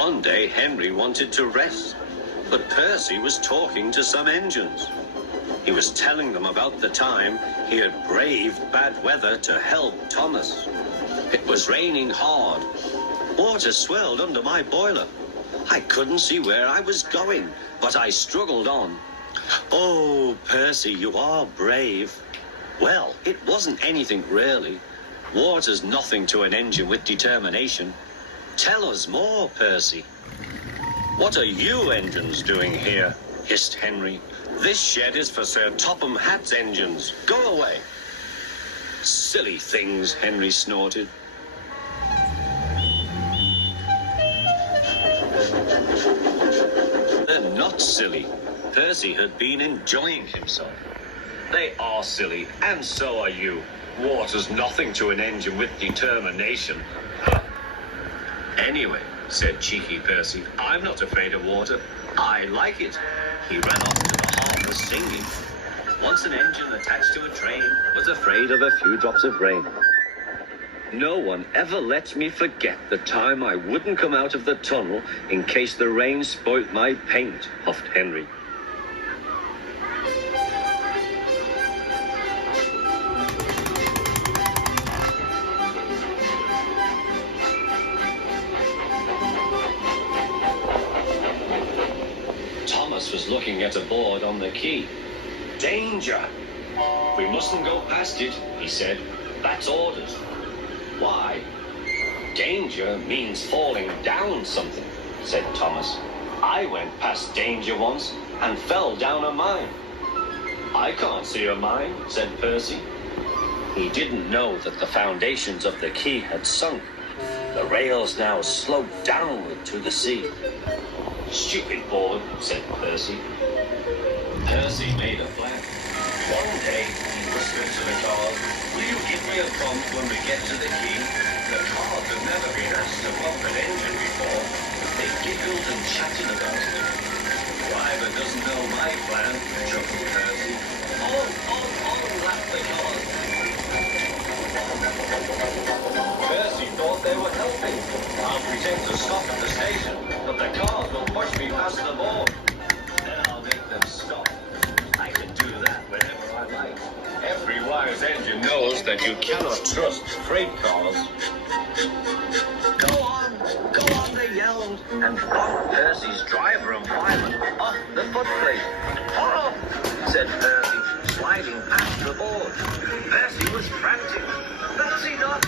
One day Henry wanted to rest, but Percy was talking to some engines. He was telling them about the time he had braved bad weather to help Thomas. It was raining hard. Water swelled under my boiler. I couldn't see where I was going, but I struggled on. Oh, Percy, you are brave. Well, it wasn't anything really. Water's nothing to an engine with determination. Tell us more, Percy. What are you engines doing here? Hissed Henry. This shed is for Sir Topham Hatt's engines. Go away. Silly things, Henry snorted. They're not silly. Percy had been enjoying himself. They are silly, and so are you. Water's nothing to an engine with determination. Huh. Anyway, said cheeky Percy, I'm not afraid of water. I like it. He ran off to the harbour singing. Once an engine attached to a train was afraid of a few drops of rain. No one ever lets me forget the time I wouldn't come out of the tunnel in case the rain spoilt my paint, huffed Henry. Thomas was looking at a board on the quay. Danger! We mustn't go past it, he said. That's orders. Why? Danger means falling down something, said Thomas. I went past danger once and fell down a mine. I can't see a mine, said Percy. He didn't know that the foundations of the quay had sunk. The rails now sloped downward to the sea. Stupid board, said Percy. Percy made a plan. One day, he whispered to the cars, will you give me a bump when we get to the quay? The cars have never been asked to bump an engine before. They giggled and chatted about it. The driver doesn't know my plan, chuckled Percy. Laughed the cars. Percy thought they were helping. I'll pretend to stop at the station, but the cars will push me past the board. Then I'll make them stop. I can do that whenever I like. Every wise engine knows that you cannot trust freight cars. Go on, they yelled, and bumped Percy's driver and fireman off the footplate. Off, said Percy, sliding past the board. Percy was frantic. That's enough.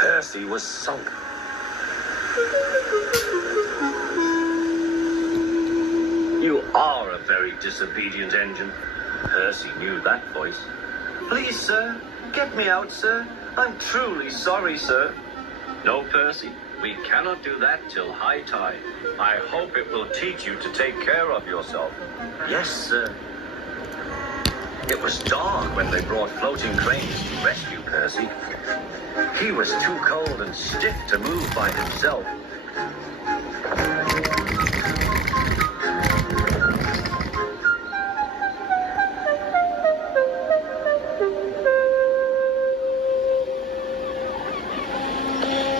Percy was sunk. You are a very disobedient engine. Percy knew that voice. Please, sir, get me out, sir. I'm truly sorry, sir. No, Percy, we cannot do that till high tide. I hope it will teach you to take care of yourself. Yes, sir. It was dark when they brought floating cranes to rescue Percy. He was too cold and stiff to move by himself.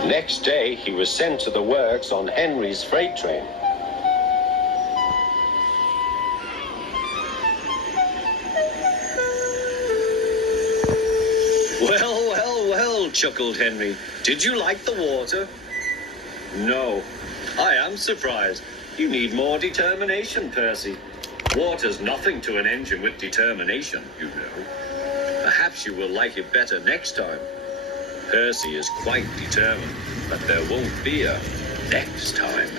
Next day, he was sent to the works on Henry's freight train. Well, chuckled Henry. Did you like the water? No. I am surprised. You need more determination, Percy. Water's nothing to an engine with determination, you know. Perhaps you will like it better next time. Percy is quite determined, but there won't be a next time.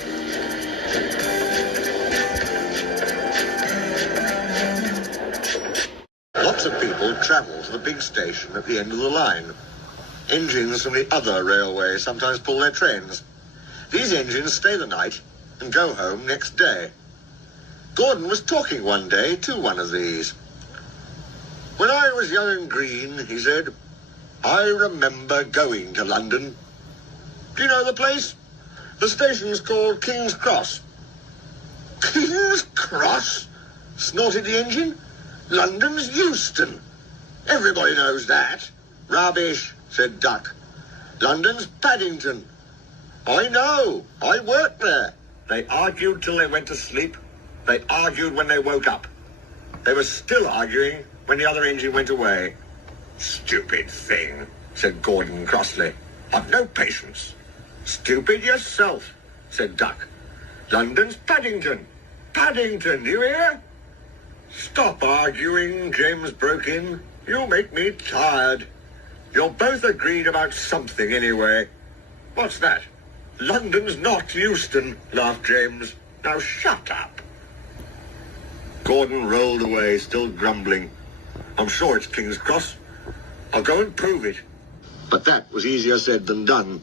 Lots of people travel to the big station at the end of the line. Engines from the other railways sometimes pull their trains. These engines stay the night and go home next day. Gordon was talking one day to one of these. When I was young and green, he said, I remember going to London. Do you know the place? The station's called King's Cross. King's Cross? Snorted the engine. London's Euston. Everybody knows that. Rubbish, said Duck. London's Paddington. I know. I worked there. They argued till they went to sleep. They argued when they woke up. They were still arguing when the other engine went away. Stupid thing, said Gordon crossly. I've no patience. Stupid yourself, said Duck. London's Paddington. Paddington, do you hear? Stop arguing, James broke in. You make me tired. You're both agreed about something anyway. What's that? London's not Euston, laughed James. Now shut up. Gordon rolled away, still grumbling. I'm sure it's King's Cross. I'll go and prove it. But that was easier said than done.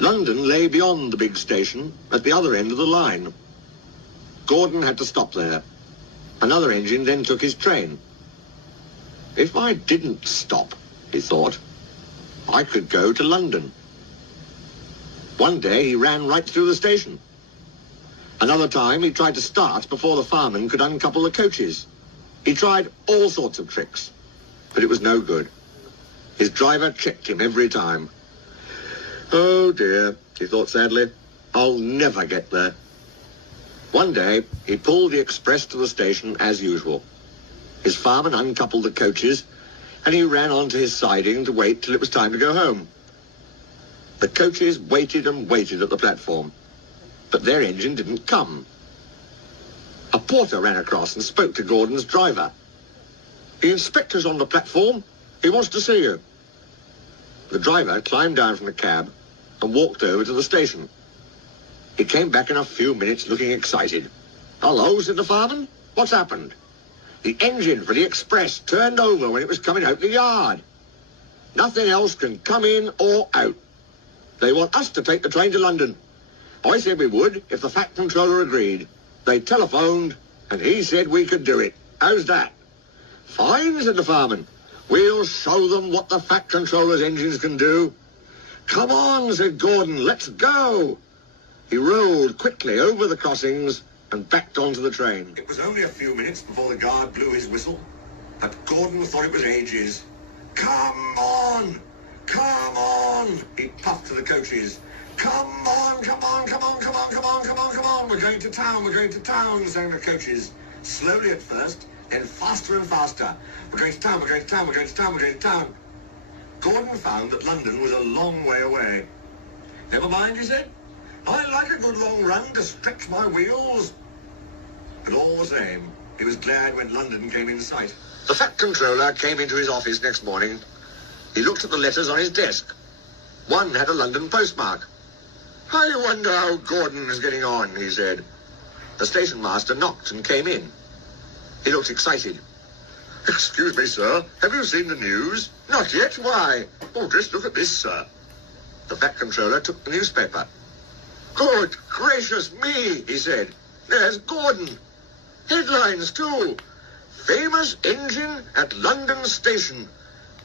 London lay beyond the big station, at the other end of the line. Gordon had to stop there. Another engine then took his train. If I didn't stop, he thought, I could go to London. One day he ran right through the station. Another time he tried to start before the fireman could uncouple the coaches. He tried all sorts of tricks, but it was no good. His driver checked him every time. Oh dear, he thought sadly, I'll never get there. One day he pulled the express to the station as usual. His fireman uncoupled the coaches and he ran onto his siding to wait till it was time to go home. The coaches waited and waited at the platform, but their engine didn't come. A porter ran across and spoke to Gordon's driver. The inspector's on the platform. He wants to see you. The driver climbed down from the cab and walked over to the station. He came back in a few minutes looking excited. Hello, said the fireman. What's happened? The engine for the express turned over when it was coming out the yard. Nothing else can come in or out. They want us to take the train to London. I said we would if the Fat Controller agreed. They telephoned and he said we could do it. How's that? Fine, said the fireman. We'll show them what the Fat Controller's engines can do. Come on, said Gordon, let's go. He rolled quickly over the crossings and backed onto the train. It was only a few minutes before the guard blew his whistle, but Gordon thought it was ages. Come on! Come on! He puffed to the coaches. Come on, come on, come on, come on, come on, come on, come on. We're going to town, sang the coaches. Slowly at first, then faster and faster. We're going to town, we're going to town, we're going to town, we're going to town. Gordon found that London was a long way away. Never mind, he said. I like a good long run to stretch my wheels. But all the same, he was glad when London came in sight. The Fat Controller came into his office next morning. He looked at the letters on his desk. One had a London postmark. I wonder how Gordon is getting on, he said. The station master knocked and came in. He looked excited. Excuse me, sir. Have you seen the news? Not yet. Why? Oh, just look at this, sir. The Fat Controller took the newspaper. Good gracious me, he said. There's Gordon. Headlines, too. Famous engine at London station.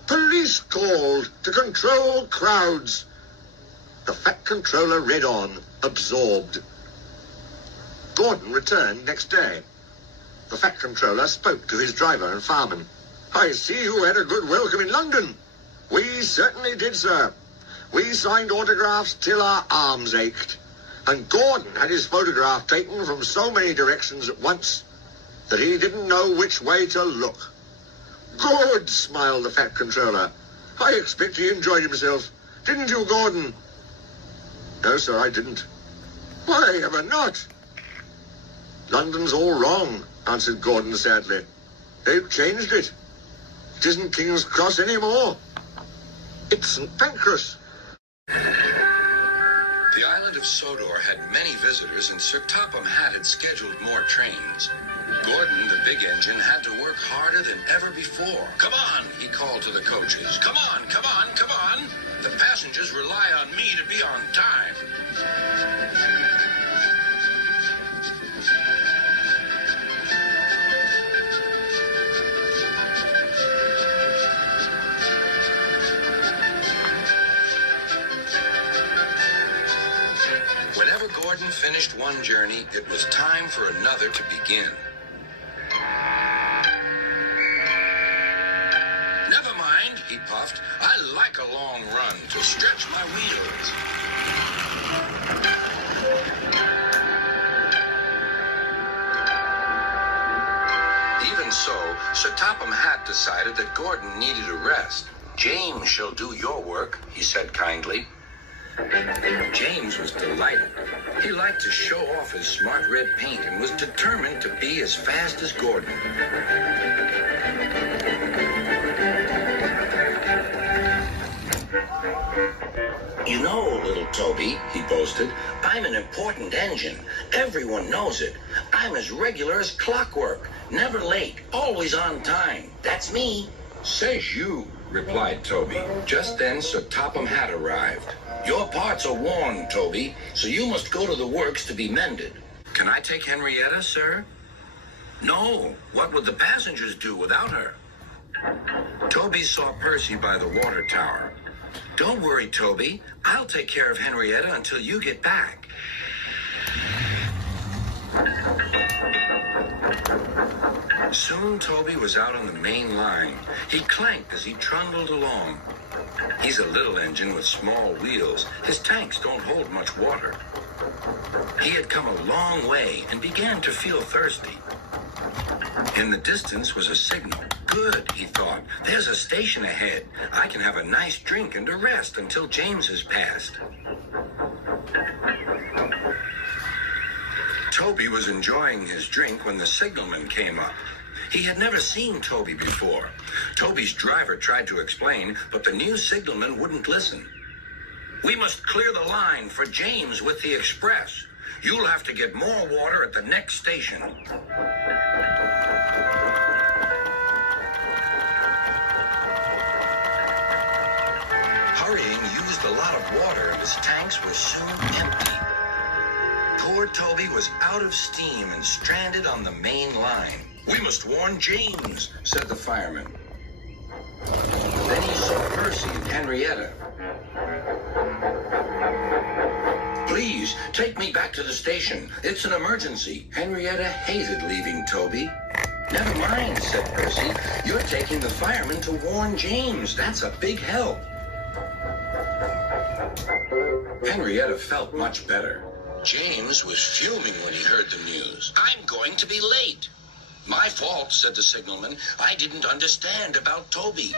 Police called to control crowds. The Fat Controller read on, absorbed. Gordon returned next day. The Fat Controller spoke to his driver and fireman. I see you had a good welcome in London. We certainly did, sir. We signed autographs till our arms ached. And Gordon had his photograph taken from so many directions at once that he didn't know which way to look. Good, smiled the Fat Controller. I expect he enjoyed himself. Didn't you, Gordon? No, sir, I didn't. Why ever not? London's all wrong, answered Gordon sadly. They've changed it. It isn't King's Cross anymore. It's St. Pancras. The island of Sodor had many visitors, and Sir Topham Hatt had scheduled more trains. Gordon, the big engine, had to work harder than ever before. Come on, he called to the coaches. Come on, come on, come on. The passengers rely on me to be on time. Whenever Gordon finished one journey, it was time for another to begin. he puffed. I like a long run to stretch my wheels. Even so, Sir Topham Hatt decided that Gordon needed a rest. James shall do your work, he said kindly. James was delighted. He liked to show off his smart red paint and was determined to be as fast as Gordon. You know, little Toby, he boasted, I'm an important engine. Everyone knows it. I'm as regular as clockwork, never late, always on time. That's me. Says you, replied Toby. Just then Sir Topham Hatt arrived. Your parts are worn, Toby, so you must go to the works to be mended. Can I take Henrietta, sir? No. What would the passengers do without her? Toby saw Percy by the water tower. Don't worry, Toby. I'll take care of Henrietta until you get back. Soon Toby was out on the main line. He clanked as he trundled along. He's a little engine with small wheels. His tanks don't hold much water. He had come a long way and began to feel thirsty. In the distance was a signal. Good, he thought. There's a station ahead. I can have a nice drink and a rest until James has passed. Toby was enjoying his drink when the signalman came up. He had never seen Toby before. Toby's driver tried to explain, but the new signalman wouldn't listen. We must clear the line for James with the express. You'll have to get more water at the next station. Hurrying used a lot of water, and his tanks were soon empty. Poor Toby was out of steam and stranded on the main line. We must warn James, said the fireman. Then he saw Percy and Henrietta. Please, take me back to the station. It's an emergency. Henrietta hated leaving Toby. Never mind, said Percy. You're taking the fireman to warn James. That's a big help. Henrietta felt much better. James was fuming when he heard the news. I'm going to be late. My fault, said the signalman. I didn't understand about Toby.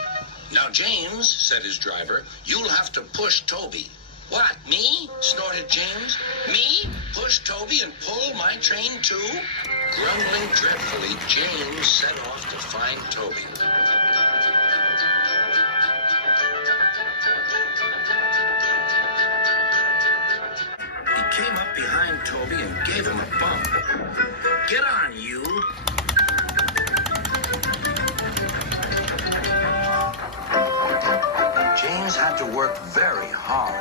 Now, James, said his driver, you'll have to push Toby. What, me? Snorted James. Me? Push Toby and pull my train too? Grumbling dreadfully, James set off to find Toby. He came up behind Toby and gave him a bump. Get on, you! James had to work very hard.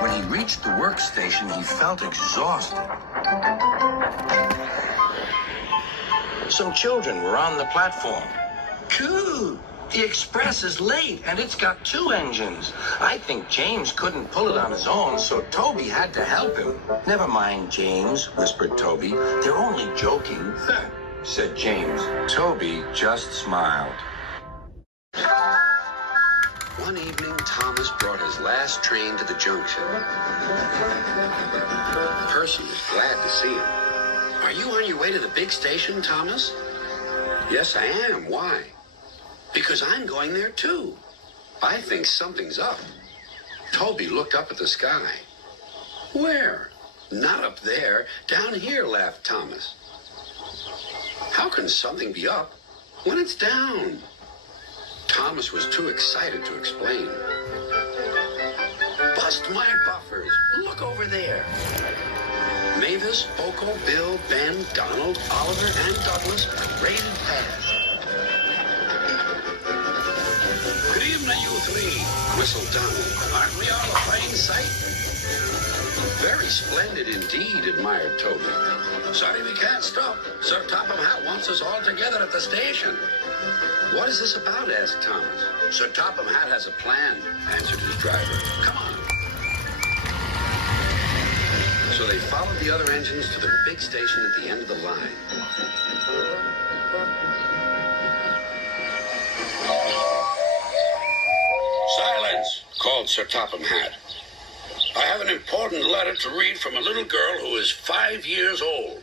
When he reached the workstation, he felt exhausted. Some children were on the platform. Coo! The express is late, and it's got 2 engines. I think James couldn't pull it on his own, so Toby had to help him. Never mind, James, whispered Toby. They're only joking, said James. Toby just smiled. One evening, Thomas brought his last train to the junction. Percy was glad to see him. Are you on your way to the big station, Thomas? Yes, I am. Why? Because I'm going there, too. I think something's up. Toby looked up at the sky. Where? Not up there. Down here, laughed Thomas. How can something be up when it's down? Thomas was too excited to explain. Bust my buffers. Look over there. Mavis, Oko, Bill, Ben, Donald, Oliver, and Douglas raided past. Good evening, you 3, whistled Donald. Aren't we all a fine sight? Very splendid indeed, admired Toby. Sorry we can't stop. Sir Topham Hatt wants us all together at the station. What is this about? Asked Thomas. Sir Topham Hatt has a plan, answered his driver. Come on. So So they followed the other engines to the big station at the end of the line. Silence, called Sir Topham Hatt. I have an important letter to read from a little girl who is 5 years old.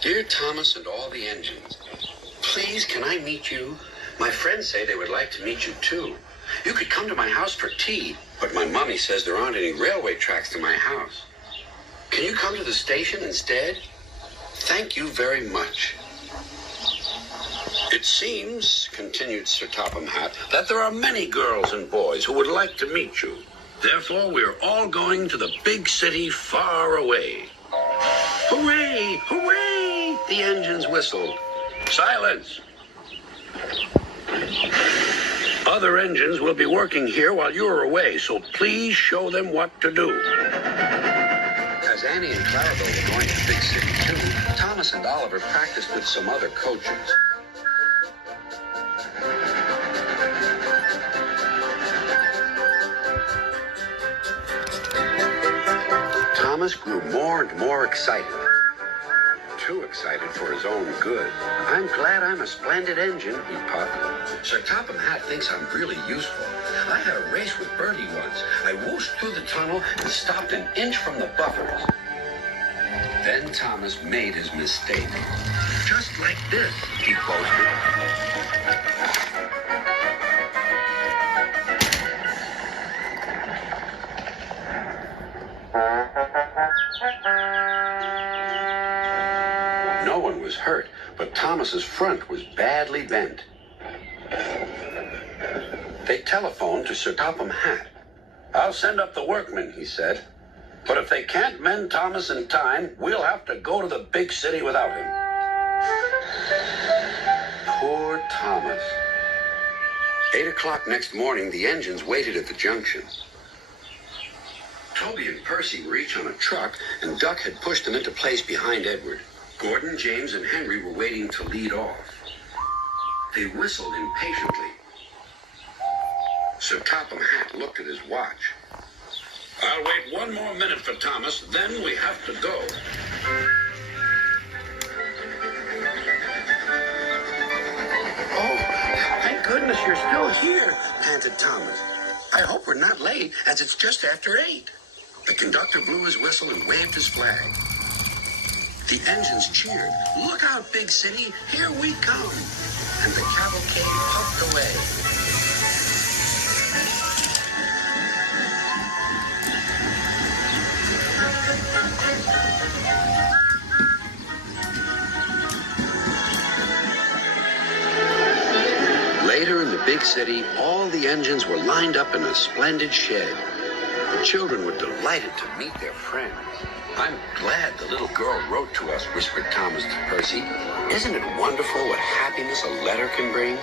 Dear Thomas and all the engines, please, can I meet you? My friends say they would like to meet you, too. You could come to my house for tea, but my mommy says there aren't any railway tracks to my house. Can you come to the station instead? Thank you very much. It seems, continued Sir Topham Hatt, that there are many girls and boys who would like to meet you. Therefore, we're all going to the big city far away. Hooray! Hooray! The engines whistled. Silence! Other engines will be working here while you're away, so please show them what to do. As Annie and Clarabelle were going to the big city too, Thomas and Oliver practiced with some other coaches. Thomas grew more and more excited. Too excited for his own good. I'm glad I'm a splendid engine, he puffed. Sir Topham Hatt thinks I'm really useful. I had a race with Bertie once. I whooshed through the tunnel and stopped an inch from the buffers. Then Thomas made his mistake. Just like this, he boasted. No one was hurt, but Thomas's front was badly bent. They telephoned to Sir Topham Hatt. I'll send up the workmen, he said. But if they can't mend Thomas in time, we'll have to go to the big city without him. Poor Thomas. 8 o'clock next morning, the engines waited at the junction. Toby and Percy were each on a truck, and Duck had pushed them into place behind Edward. Gordon, James, and Henry were waiting to lead off. They whistled impatiently. Sir Topham Hatt looked at his watch. I'll wait 1 more minute for Thomas, then we have to go. Oh, thank goodness you're still here, panted Thomas. I hope we're not late, as it's just after 8. The conductor blew his whistle and waved his flag. The engines cheered. Look out, big city, here we come. And the cavalcade puffed away. Later in the big city, all the engines were lined up in a splendid shed. The children were delighted to meet their friends. I'm glad the little girl wrote to us, whispered Thomas to Percy. Isn't it wonderful what happiness a letter can bring?